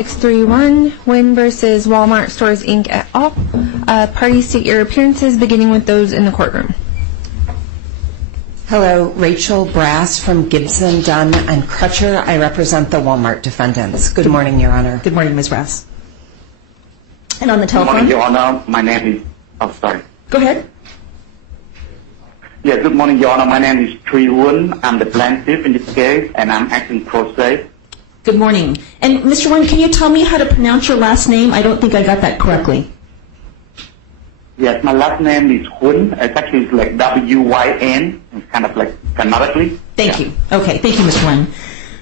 631, Wynn versus Walmart Stores, Inc. et al. Parties state your appearances, beginning with those in the courtroom. Hello, Rachel Brass from Gibson, Dunn & Crutcher. I represent the Walmart defendants. Good morning, Your Honor. Good morning, Ms. Brass. And on the telephone? Good morning, Your Honor. My name is... Oh, sorry. Go ahead. Yeah, good morning, Your Honor. My name is Tri Wynn. I'm the plaintiff in this case, and I'm acting pro se. Good morning. And Mr. Wynn, can you tell me how to pronounce your last name? I don't think I got that correctly. Yes, my last name is Wynn. It's actually like W-Y-N. It's kind of like phonetically. Thank you. Okay, thank you, Mr. Wynn.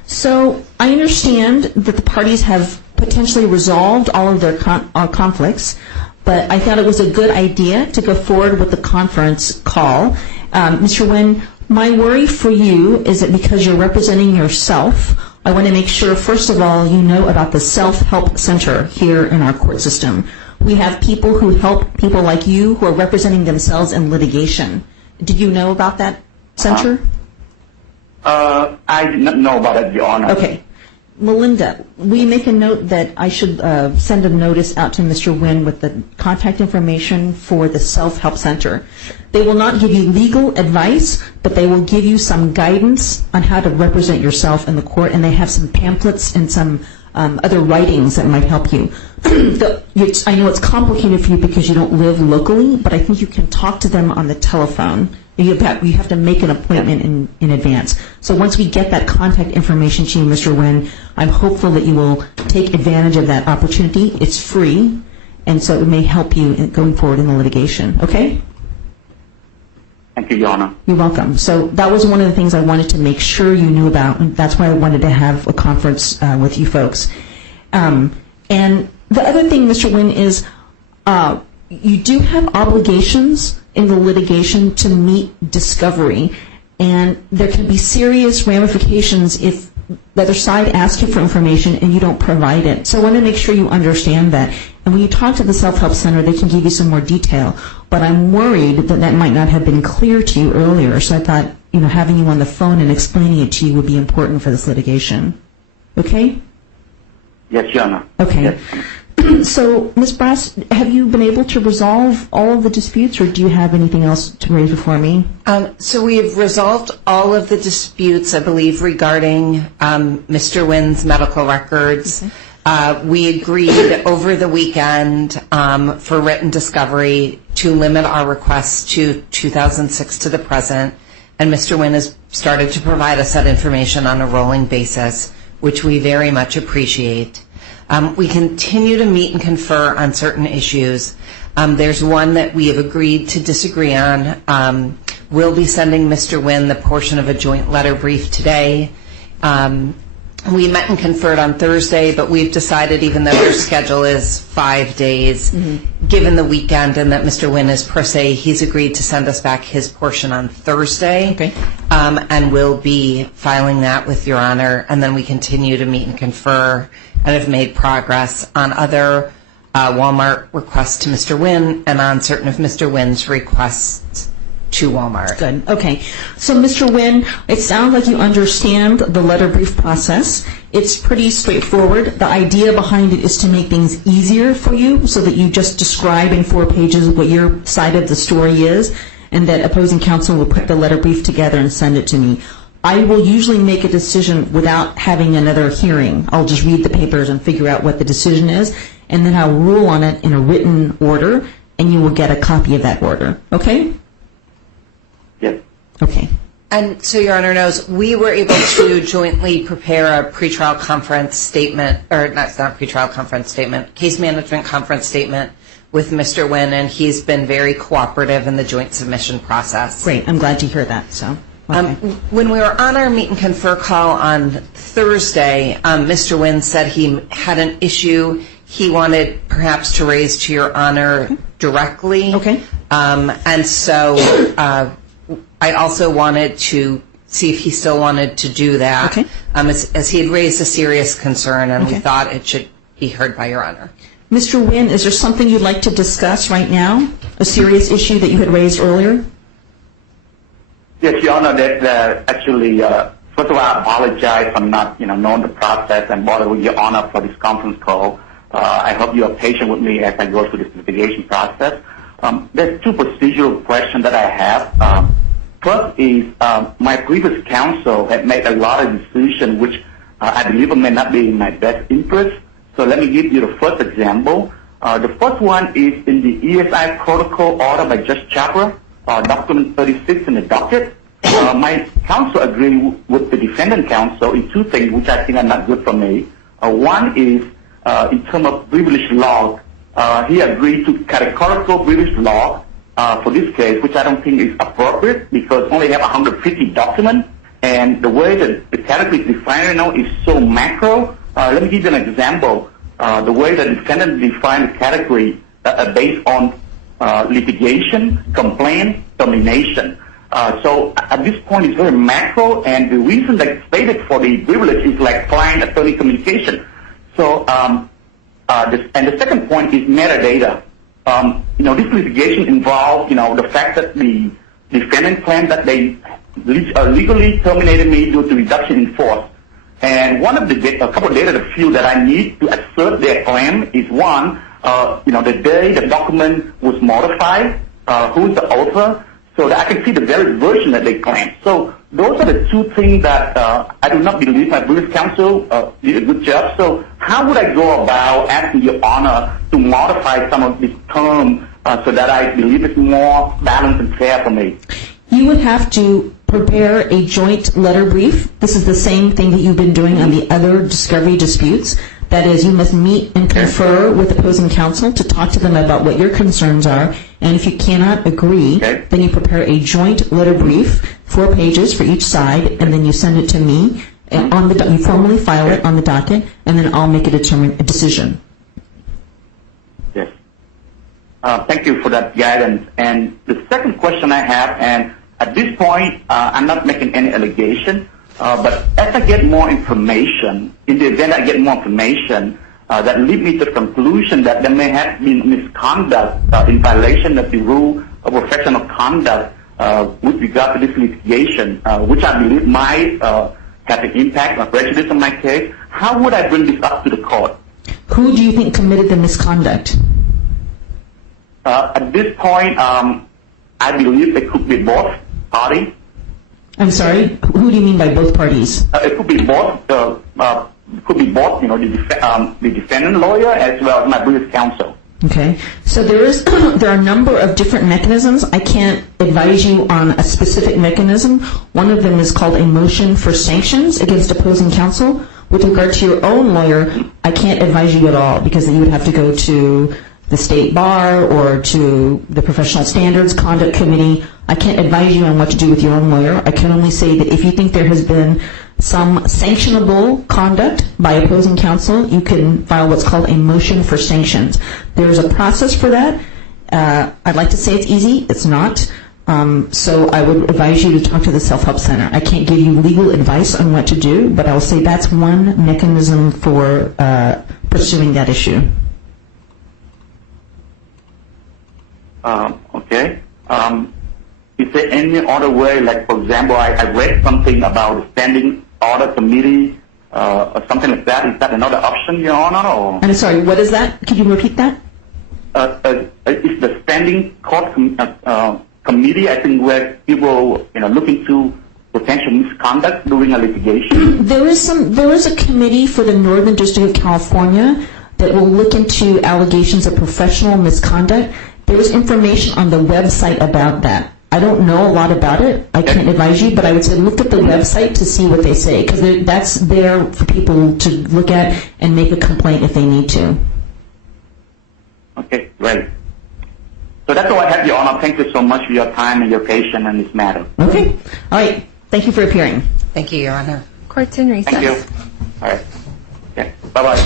So I understand that the parties have potentially resolved all of their conflicts, but I thought it was a good idea to go forward with the conference call. Mr. Wynn, my worry for you is that because you're representing yourself, I want to make sure, first of all, you know about the Self-Help Center here in our court system. We have people who help people like you who are representing themselves in litigation. Did you know about that center? I did not know about it, Your Honor. Okay. Melinda, will you make a note that I should send a notice out to Mr. Wynn with the contact information for the Self-Help Center? They will not give you legal advice, but they will give you some guidance on how to represent yourself in the court, and they have some pamphlets and some other writings that might help you. I know it's complicated for you because you don't live locally, but I think you can talk to them on the telephone. You have to make an appointment in advance. So once we get that contact information to you, Mr. Wynn, I'm hopeful that you will take advantage of that opportunity. It's free, and so it may help you going forward in the litigation. Okay? Thank you, Your Honor. You're welcome. So that was one of the things I wanted to make sure you knew about, and that's why I wanted to have a conference with you folks. And the other thing, Mr. Wynn, is you do have obligations in the litigation to meet discovery, and there can be serious ramifications if the other side asks you for information and you don't provide it. So I want to make sure you understand that. And when you talk to the Self-Help Center, they can give you some more detail. But I'm worried that that might not have been clear to you earlier. So I thought, having you on the phone and explaining it to you would be important for this litigation. Okay? Yes, Your Honor. Okay. Yes. So, Ms. Brass, have you been able to resolve all of the disputes, or do you have anything else to raise before me? So we have resolved all of the disputes, I believe, regarding Mr. Wynn's medical records. Okay. We agreed over the weekend for written discovery to limit our requests to 2006 to the present, and Mr. Wynn has started to provide us that information on a rolling basis, which we very much appreciate. We continue to meet and confer on certain issues. There's one that we have agreed to disagree on. We'll be sending Mr. Wynn the portion of a joint letter brief today. We met and conferred on Thursday, but we've decided, even though our schedule is 5 days, given the weekend and that Mr. Wynn is pro se, he's agreed to send us back his portion on Thursday. Okay. And we'll be filing that with Your Honor, and then we continue to meet and confer and have made progress on other Walmart requests to Mr. Wynn and on certain of Mr. Wynn's requests to Walmart. Good. Okay. So, Mr. Wynn, it sounds like you understand the letter brief process. It's pretty straightforward. The idea behind it is to make things easier for you so that you just describe in 4 pages what your side of the story is, and that opposing counsel will put the letter brief together and send it to me. I will usually make a decision without having another hearing. I'll just read the papers and figure out what the decision is, and then I'll rule on it in a written order, and you will get a copy of that order. Okay? Yes. Okay. And so Your Honor knows, we were able to jointly prepare a pretrial conference statement, or not pretrial conference statement, case management conference statement with Mr. Wynn, and he's been very cooperative in the joint submission process. Great. I'm glad to hear that. So. Okay. When we were on our meet and confer call on Thursday, Mr. Wynn said he had an issue he wanted perhaps to raise to Your Honor directly. Okay. And so I also wanted to see if he still wanted to do that. Okay. As he had raised a serious concern, and we thought it should be heard by Your Honor. Mr. Wynn, is there something you'd like to discuss right now? A serious issue that you had raised earlier? Yes, Your Honor, that actually, first First of all, I apologize for not, knowing the process and bothering Your Honor for this conference call. I hope you are patient with me as I go through this litigation process. There's two procedural questions that I have. First is my previous counsel had made a lot of decisions which I believe may not be in my best interest. So let me give you the first example. The first one is in the ESI protocol order by Judge Chhabra, document 36 in the docket. My counsel agreed with the defendant counsel in two things which I think are not good for me. One is in terms of privilege law, he agreed to categorical privilege law for this case, which I don't think is appropriate because only have 150 documents, and the way that the category is defined now is so macro. Let me give you an example. The way the defendant defined the category based on litigation, complaint, termination. So at this point, it's very macro, and the reason that's stated for the privilege is like client-attorney communication. So, and the second point is metadata. This litigation involves, the fact that the defendant claimed that they legally terminated me due to reduction in force. And one of a couple of data field that I need to assert their claim is one, the day the document was modified, who's the author, so that I can see the very version that they claim. So those are the two things that I do not believe my previous counsel did a good job. So how would I go about asking Your Honor to modify some of these terms so that I believe it's more balanced and fair for me? You would have to prepare a joint letter brief. This is the same thing that you've been doing on the other discovery disputes. That is, you must meet and confer with opposing counsel to talk to them about what your concerns are. And if you cannot agree, then you prepare a joint letter brief, 4 pages for each side, and then you send it to me. And you formally file it on the docket, and then I'll make a decision. Yes. Thank you for that guidance. And the second question I have, and at this point, I'm not making any allegation, but as I get more information, in the event I get more information, that lead me to the conclusion that there may have been misconduct in violation of the rule of professional conduct with regard to this litigation, which I believe might have an impact or prejudice on my case. How would I bring this up to the court? Who do you think committed the misconduct? At this point, I believe it could be both parties. I'm sorry? Who do you mean by both parties? It could be both. The defendant lawyer as well as my previous counsel. Okay. So there are a number of different mechanisms. I can't advise you on a specific mechanism. One of them is called a motion for sanctions against opposing counsel. With regard to your own lawyer, I can't advise you at all because you would have to go to the state bar or to the professional standards conduct committee. I can't advise you on what to do with your own lawyer. I can only say that if you think there has been some sanctionable conduct by opposing counsel, you can file what's called a motion for sanctions. There's a process for that. I'd like to say it's easy. It's not. So I would advise you to talk to the Self-Help Center. I can't give you legal advice on what to do, but I'll say that's one mechanism for pursuing that issue. Okay. Is there any other way, like, for example, I read something about the standing order committee or something like that. Is that another option, Your Honor? Or? I'm sorry, what is that? Could you repeat that? It's the standing court committee, I think, where people, look into potential misconduct during a litigation. There is a committee for the Northern District of California that will look into allegations of professional misconduct. There is information on the website about that. I don't know a lot about it. I can't advise you, but I would say look at the website to see what they say, because that's there for people to look at and make a complaint if they need to. Okay, great. So that's all I have, Your Honor. Thank you so much for your time and your patience in this matter. Okay. All right. Thank you for appearing. Thank you, Your Honor. Court's in recess. Thank you. All right. Okay. Bye-bye.